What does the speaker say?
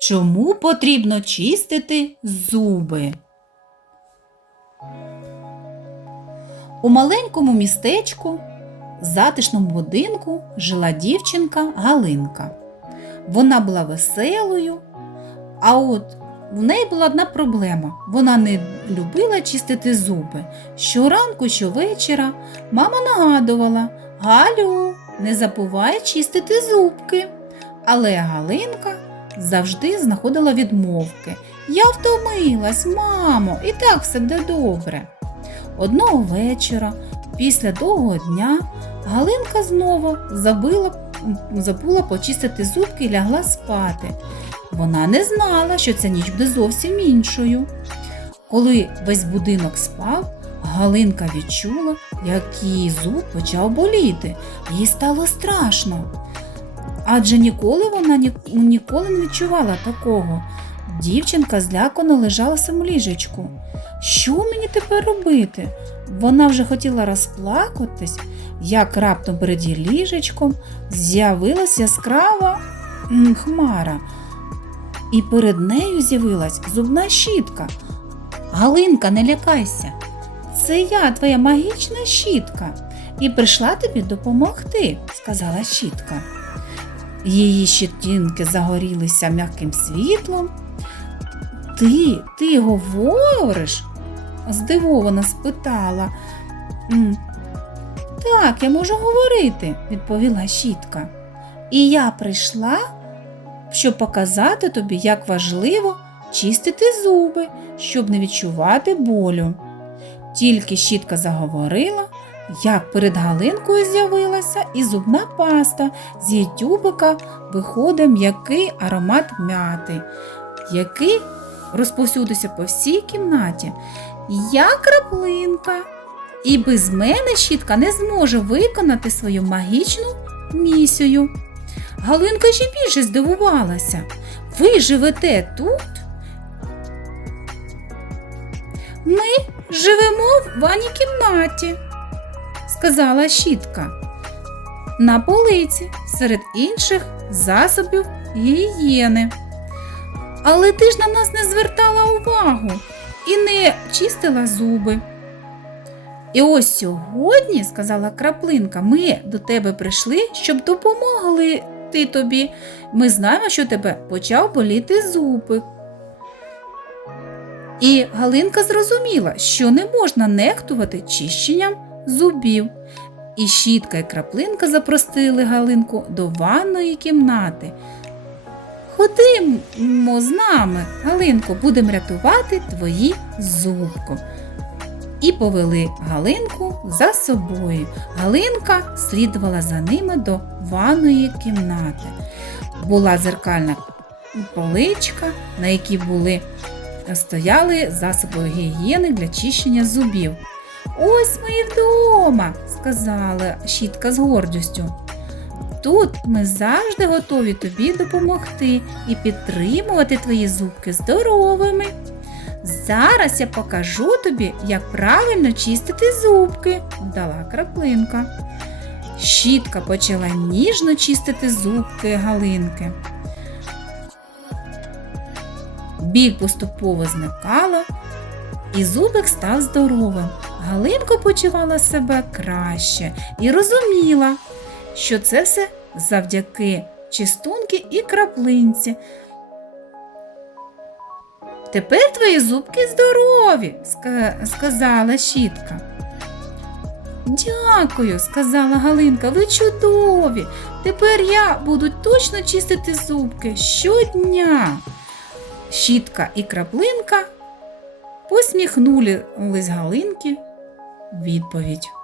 Чому потрібно чистити зуби? У маленькому містечку, затишному будинку жила дівчинка Галинка. Вона була веселою, а от в неї була одна проблема. Вона не любила чистити зуби. Щоранку, щовечора мама нагадувала Галю, не забувай чистити зубки. Але Галинка завжди знаходила відмовки. Я втомилась, мамо, і так все буде добре. Одного вечора, після довгого дня, Галинка знову забила, забула почистити зубки і лягла спати. Вона не знала, що ця ніч буде зовсім іншою. Коли весь будинок спав, Галинка відчула, як її зуб почав боліти. Їй стало страшно. Адже ніколи вона ні, ніколи не відчувала такого. Дівчинка злякано лежала сам ліжечку. Що мені тепер робити? Вона вже хотіла розплакатись, як раптом перед її ліжечком з'явилась яскрава хмара, і перед нею з'явилась зубна щітка. Галинка, не лякайся. Це я, твоя магічна щітка, і прийшла тобі допомогти, сказала щітка. Її щетінки загорілися м'яким світлом. Ти, ти говориш? здивовано спитала. Так, я можу говорити, відповіла щітка. І я прийшла, щоб показати тобі, як важливо чистити зуби, щоб не відчувати болю. Тільки щітка заговорила, як перед Галинкою з'явилася і зубна паста, з її тюбика виходить м'який аромат м'яти, який розповсюдився по всій кімнаті. Я краплинка, і без мене щітка не зможе виконати свою магічну місію. Галинка ще більше здивувалася. Ви живете тут? Ми живемо в ванній кімнаті, сказала щітка. На полиці серед інших засобів гігієни. Але ти ж на нас не звертала увагу і не чистила зуби. І ось сьогодні, сказала краплинка, ми до тебе прийшли, щоб допомогли ти тобі. Ми знаємо, що тебе почав боліти зубик. І Галинка зрозуміла, що не можна нехтувати чищенням зубів. І щітка і краплинка запростили Галинку до ванної кімнати. Ходимо з нами, Галинко, будемо рятувати твої зубки. І повели Галинку за собою. Галинка слідувала за ними до ванної кімнати. Була зеркальна поличка, на якій були стояли засоби гігієни для чищення зубів. Ось ми і вдома, сказала щітка з гордістю. Тут ми завжди готові тобі допомогти і підтримувати твої зубки здоровими. Зараз я покажу тобі, як правильно чистити зубки, дала краплинка. Щітка почала ніжно чистити зубки Галинки. Біль поступово зникала, і зубик став здоровим. Галинка почувала себе краще і розуміла, що це все завдяки чистунки і краплинці. Тепер твої зубки здорові, сказала щітка. Дякую, сказала Галинка, ви чудові. Тепер я буду точно чистити зубки щодня. Щітка і краплинка посміхнулись Галинки відповідь.